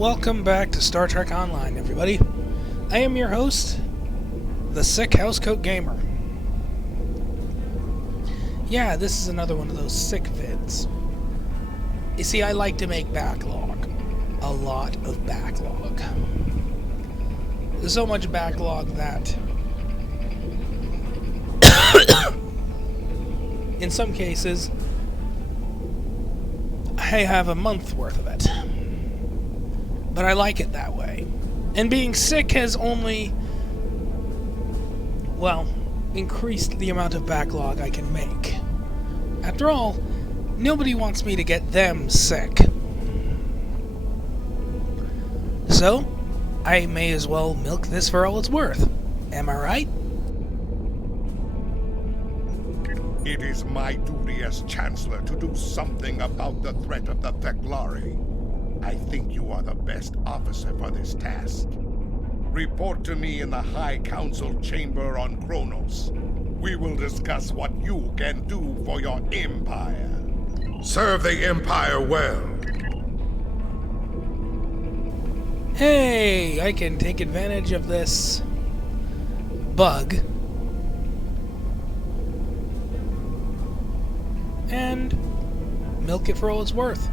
Welcome back to Star Trek Online, everybody. I am your host, the Sick Housecoat Gamer. Yeah, this is another one of those sick vids. You see, I like to make backlog. A lot of backlog. There's so much backlog that in some cases I have a month worth of it. But I like it that way. And being sick has only, well, increased the amount of backlog I can make. After all, nobody wants me to get them sick. So, I may as well milk this for all it's worth. Am I right? It is my duty as Chancellor to do something about the threat of the Fek'Ihri. I think you are the best officer for this task. Report to me in the High Council chamber on Kronos. We will discuss what you can do for your Empire. Serve the Empire well. Hey, I can take advantage of this bug and milk it for all it's worth.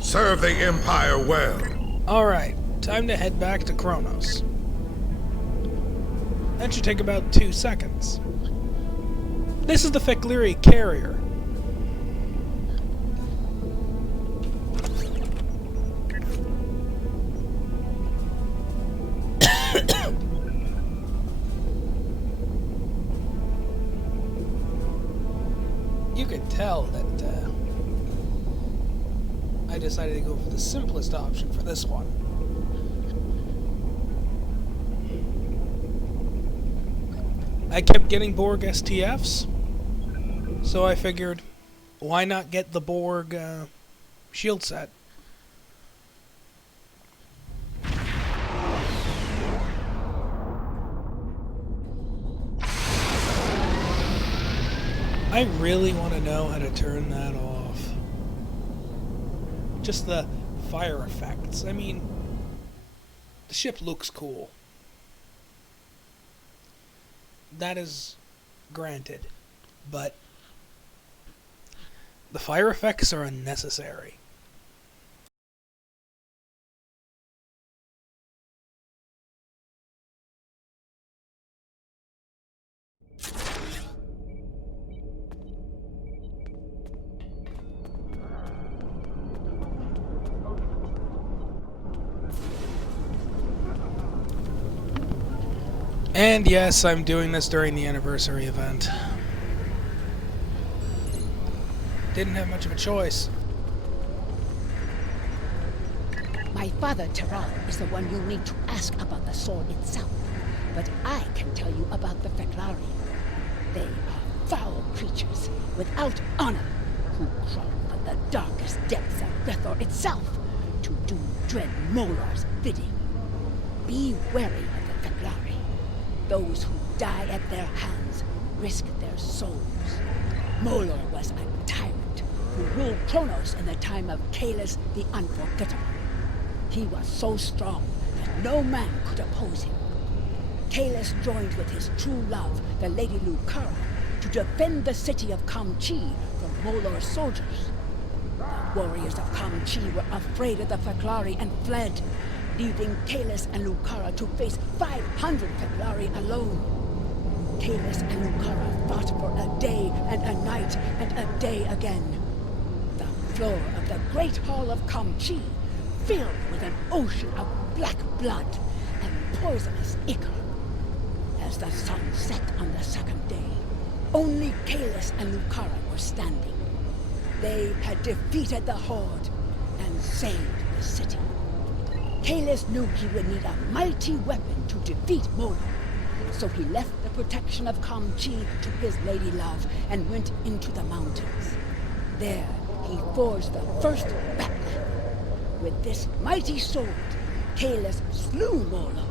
Serve the Empire well. Alright, time to head back to Kronos. That should take about 2 seconds. This is the Fek'Ihri Carrier. You can tell that I decided to go for the simplest option for this one. I kept getting Borg STFs, so I figured, why not get the Borg shield set? I really want to know how to turn that off. Just the fire effects. I mean, the ship looks cool. That is granted. But the fire effects are unnecessary. And yes, I'm doing this during the anniversary event. Didn't have much of a choice. My father, Terran, is the one you need to ask about the sword itself. But I can tell you about the Fek'Ihri. They are foul creatures without honor who crawl from the darkest depths of Rethor itself to do dread Molar's bidding. Be wary of the Fek'Ihri. Those who die at their hands risk their souls. Molar was a tyrant who ruled Kronos in the time of Kahless the Unforgettable. He was so strong that no man could oppose him. Kahless joined with his true love, the Lady Lucara, to defend the city of Kamchi from Molar's soldiers. The warriors of Kamchi were afraid of the Fek'Ihri and fled, leaving Kahless and Lucara to face 500 Fek'Ihri alone. Kahless and Lucara fought for a day and a night and a day again. The floor of the Great Hall of Kamchi filled with an ocean of black blood and poisonous ichor. As the sun set on the second day, only Kahless and Lucara were standing. They had defeated the Horde and saved the city. Kahless knew he would need a mighty weapon to defeat Molar, so he left the protection of Kamchi to his lady love and went into the mountains. There, he forged the first Batman. With this mighty sword, Kahless slew Molor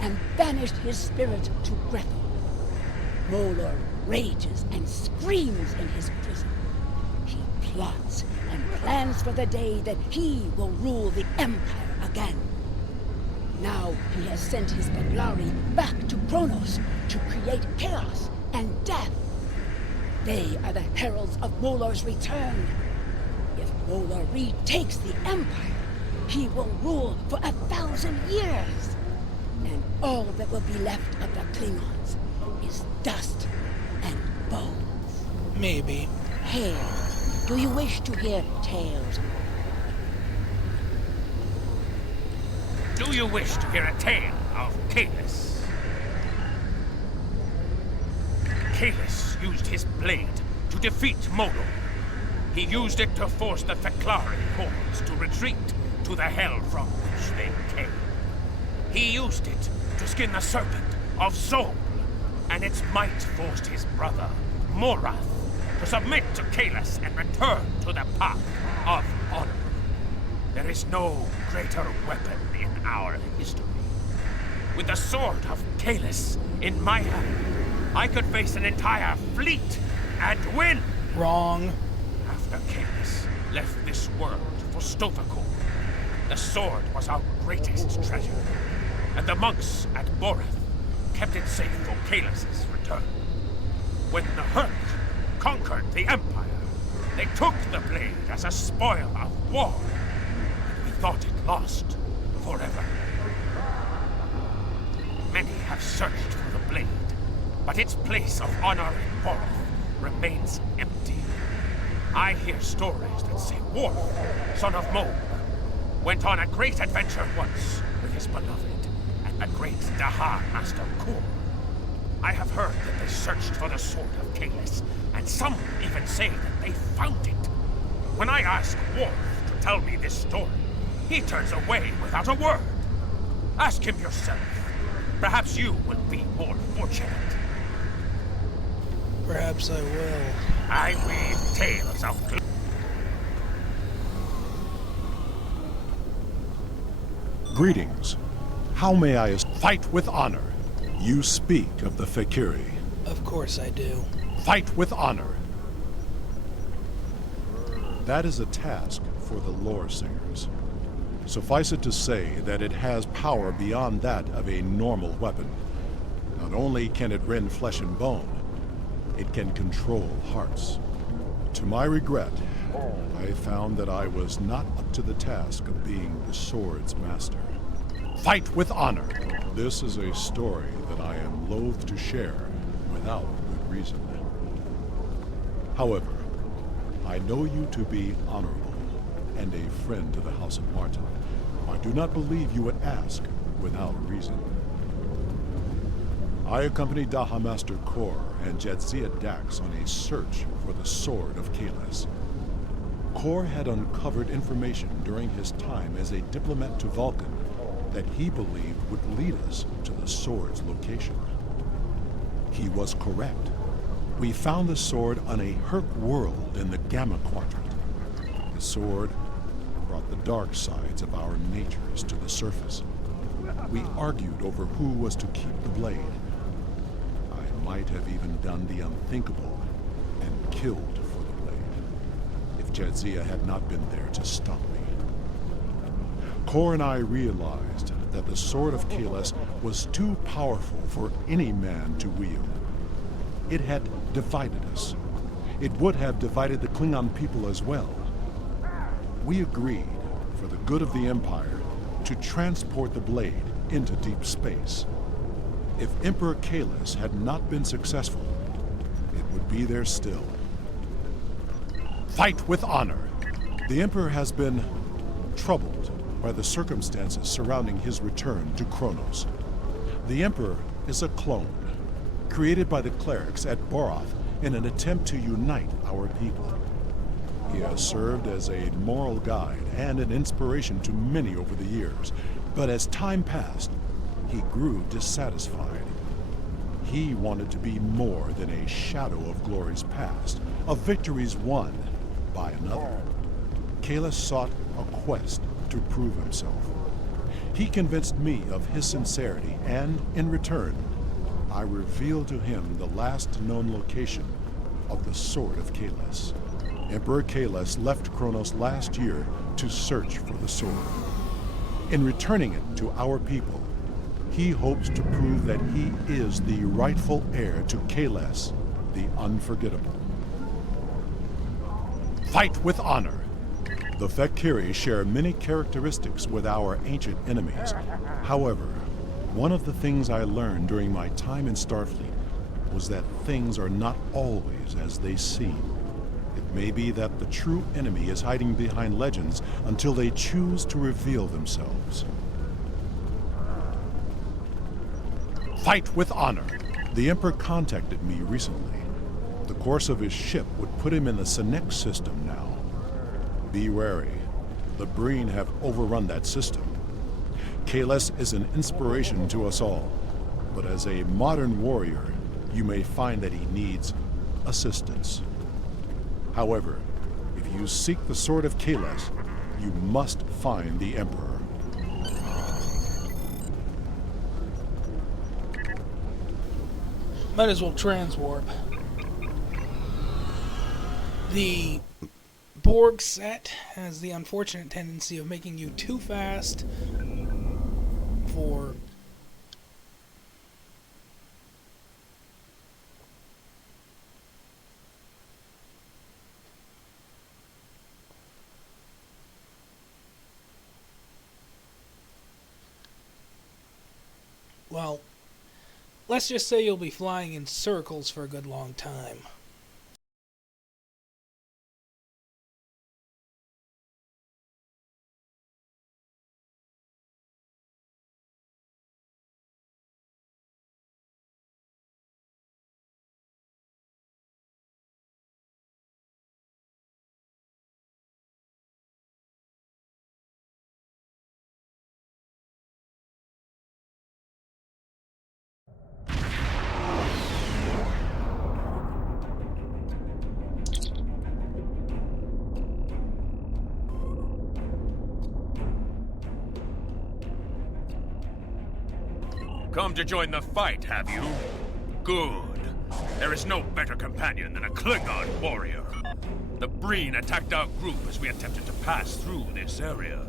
and banished his spirit to Grethel. Molor rages and screams in his prison. He plots and plans for the day that he will rule the Empire again. Now he has sent his Fek'Ihri back to Kronos to create chaos and death. They are the heralds of Molor's return. If Molor retakes the Empire, he will rule for 1,000 years. And all that will be left of the Klingons is dust and bones. Maybe. Hail, do you wish to hear tales? Do you wish to hear a tale of Kahless? Kahless used his blade to defeat Molor. He used it to force the Fek'Ihri hordes to retreat to the hell from which they came. He used it to skin the serpent of Sol, and its might forced his brother, Morath, to submit to Kahless and return to the path of honor. There is no greater weapon in our history. With the sword of Kahless in my hand, I could face an entire fleet and win! Wrong. After Kahless left this world for Stovakor, the sword was our greatest treasure, and the monks at Borath kept it safe for Kahless' return. When the Hurk conquered the Empire, they took the blade as a spoil of war, and we thought it lost forever. Many have searched for the blade, but its place of honor in Borath remains empty. I hear stories that say Worf, son of Moe, went on a great adventure once with his beloved and the great Dahar Master Kor. I have heard that they searched for the sword of Kahless, and some even say that they found it. When I ask Worf to tell me this story, he turns away without a word. Ask him yourself. Perhaps you will be more fortunate. Perhaps I will. I weave tales of... Greetings. How may I fight with honor? You speak of the Fek'Ihri. Of course I do. Fight with honor. That is a task for the lore singers. Suffice it to say that it has power beyond that of a normal weapon. Not only can it rend flesh and bone, it can control hearts. To my regret, I found that I was not up to the task of being the sword's master. Fight with honor! This is a story that I am loath to share without good reason. However, I know you to be honorable and a friend to the House of Martin. I do not believe you would ask without reason. I accompanied Daha Master Kor and Jadzia Dax on a search for the Sword of Kahless. Kor had uncovered information during his time as a diplomat to Vulcan that he believed would lead us to the sword's location. He was correct. We found the sword on a Hurk world in the Gamma Quadrant. The sword brought the dark sides of our natures to the surface. We argued over who was to keep the blade. I might have even done the unthinkable and killed for the blade, if Jadzia had not been there to stop me. Kor and I realized that the Sword of Kahless was too powerful for any man to wield. It had divided us. It would have divided the Klingon people as well. We agreed, for the good of the Empire, to transport the blade into deep space. If Emperor Kahless had not been successful, it would be there still. Fight with honor! The Emperor has been troubled by the circumstances surrounding his return to Kronos. The Emperor is a clone, created by the clerics at Borath in an attempt to unite our people. He has served as a moral guide and an inspiration to many over the years, but as time passed, he grew dissatisfied. He wanted to be more than a shadow of glories past, of victories won by another. Kahless sought a quest to prove himself. He convinced me of his sincerity, and in return, I revealed to him the last known location of the Sword of Kahless. Emperor Kahless left Kronos last year to search for the sword. In returning it to our people, he hopes to prove that he is the rightful heir to Kahless, the Unforgettable. Fight with honor. The Fek'Ihri share many characteristics with our ancient enemies. However, one of the things I learned during my time in Starfleet was that things are not always as they seem. It may be that the true enemy is hiding behind legends until they choose to reveal themselves. Fight with honor. The Emperor contacted me recently. The course of his ship would put him in the Senex system now. Be wary. The Breen have overrun that system. Kahless is an inspiration to us all, but as a modern warrior, you may find that he needs assistance. However, if you seek the Sword of Kahless, you must find the Emperor. Might as well transwarp. The Borg set has the unfortunate tendency of making you too fast for well, let's just say you'll be flying in circles for a good long time. Come to join the fight, have you? Good. There is no better companion than a Klingon warrior. The Breen attacked our group as we attempted to pass through this area.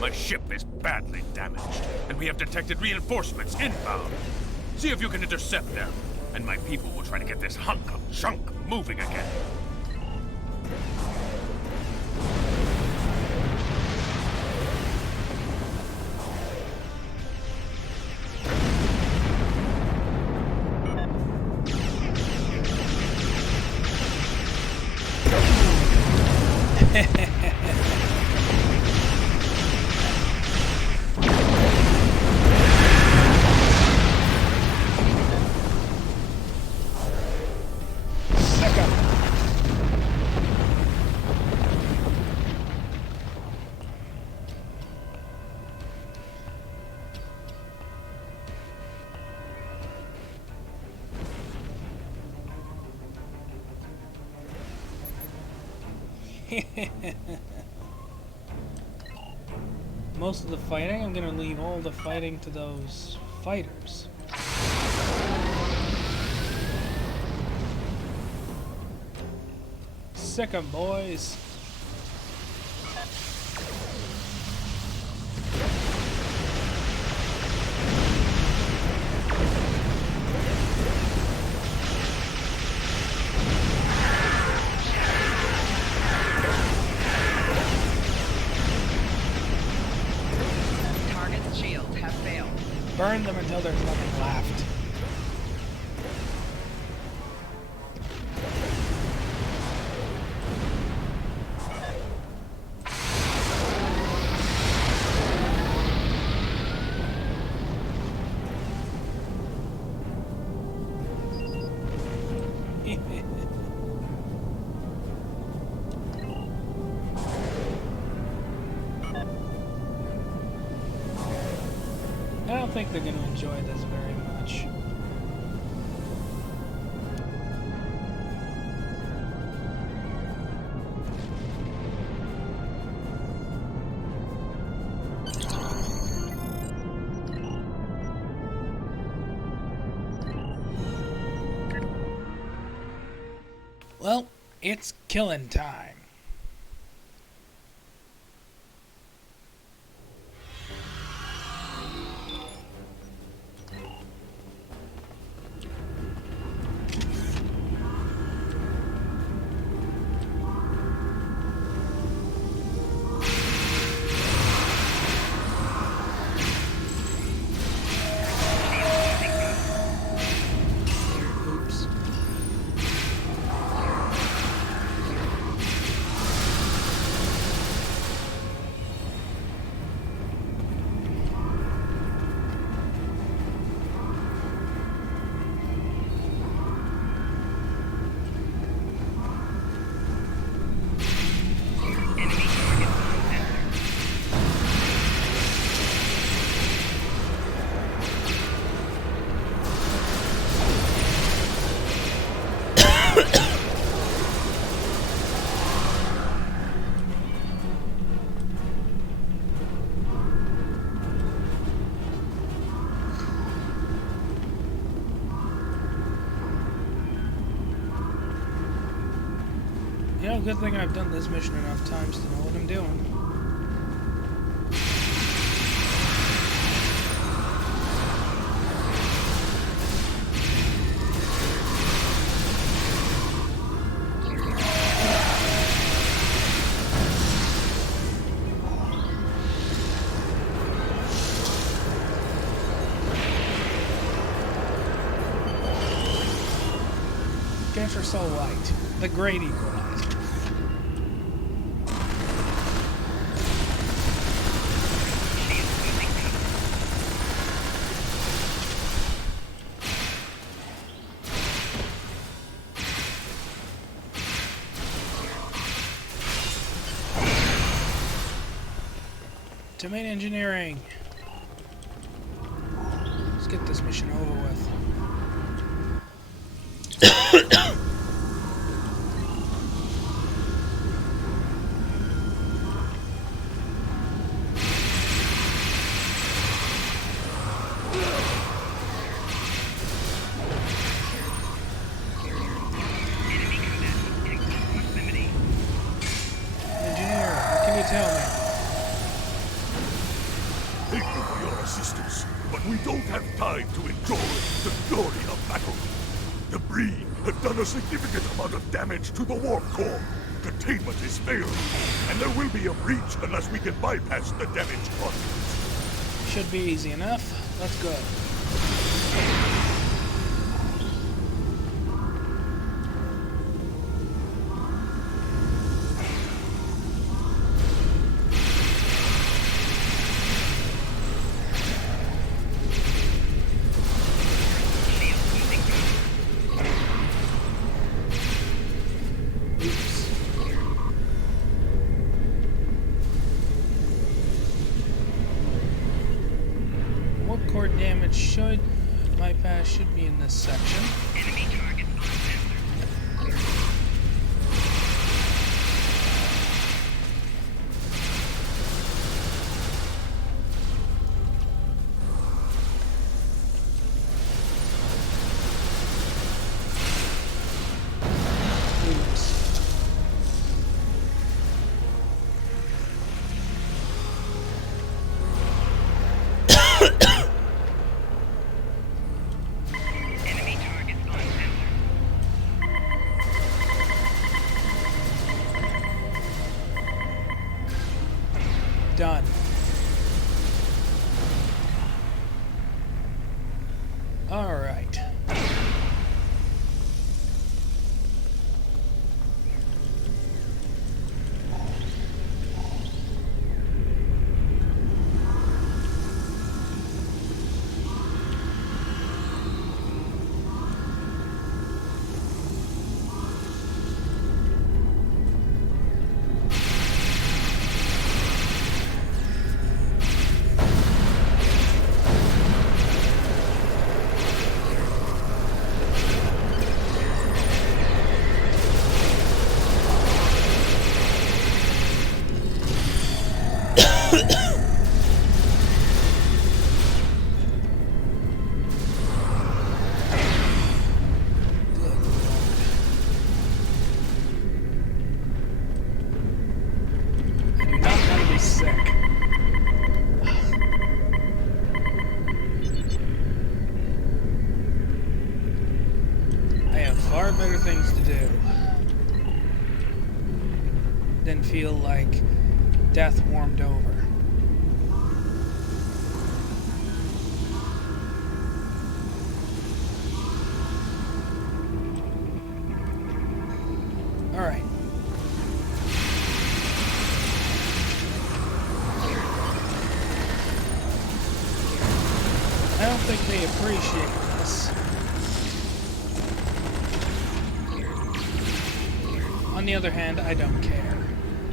My ship is badly damaged, and we have detected reinforcements inbound. See if you can intercept them, and my people will try to get this hunk of junk moving again. Most of the fighting, I'm gonna leave all the fighting to those fighters. Sick 'em, boys. Burn them until there's nothing left. I don't think they're going to enjoy this very much. It's killing time. Oops. You know, good thing I've done this mission enough times to know what I'm doing. Games are so light. The great equalizer. Domain engineering. Let's get this mission over with. Engineer, what can you tell me? Thank you for your assistance, but we don't have time to enjoy the glory of battle. Debris has done a significant amount of damage to the warp core. Containment is failing, and there will be a breach unless we can bypass the damaged conduits. Should be easy enough. Let's go. What core damage should bypass should be in this section. Enemy target on sensor. Oops. Enemy target on sensor. Done. All right. feel like death warmed over. Alright. I don't think they appreciate this. On the other hand, I don't care.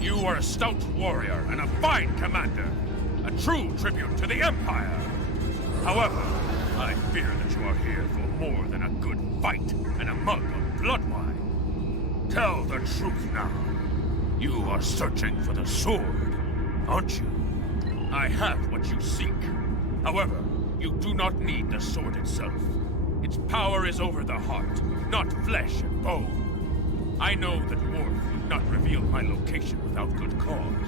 You are a stout warrior and a fine commander. A true tribute to the Empire. However, I fear that you are here for more than a good fight and a mug of blood wine. Tell the truth now. You are searching for the sword, aren't you? I have what you seek. However, you do not need the sword itself. Its power is over the heart, not flesh and bone. I know that Worf would not reveal my location without good cause,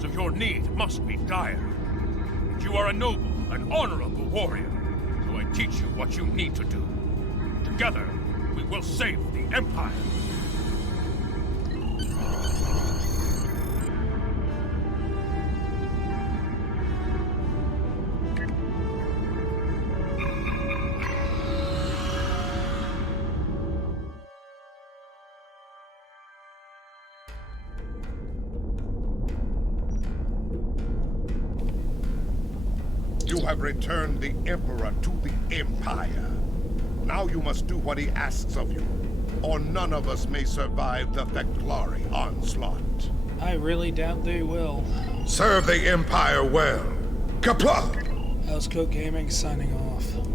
so your need must be dire. But you are a noble and honorable warrior, so I teach you what you need to do. Together, we will save the Empire. You have returned the Emperor to the Empire. Now you must do what he asks of you, or none of us may survive the Fek'Ihri onslaught. I really doubt they will. Serve the Empire well. Kapla! Housecoat Gaming signing off.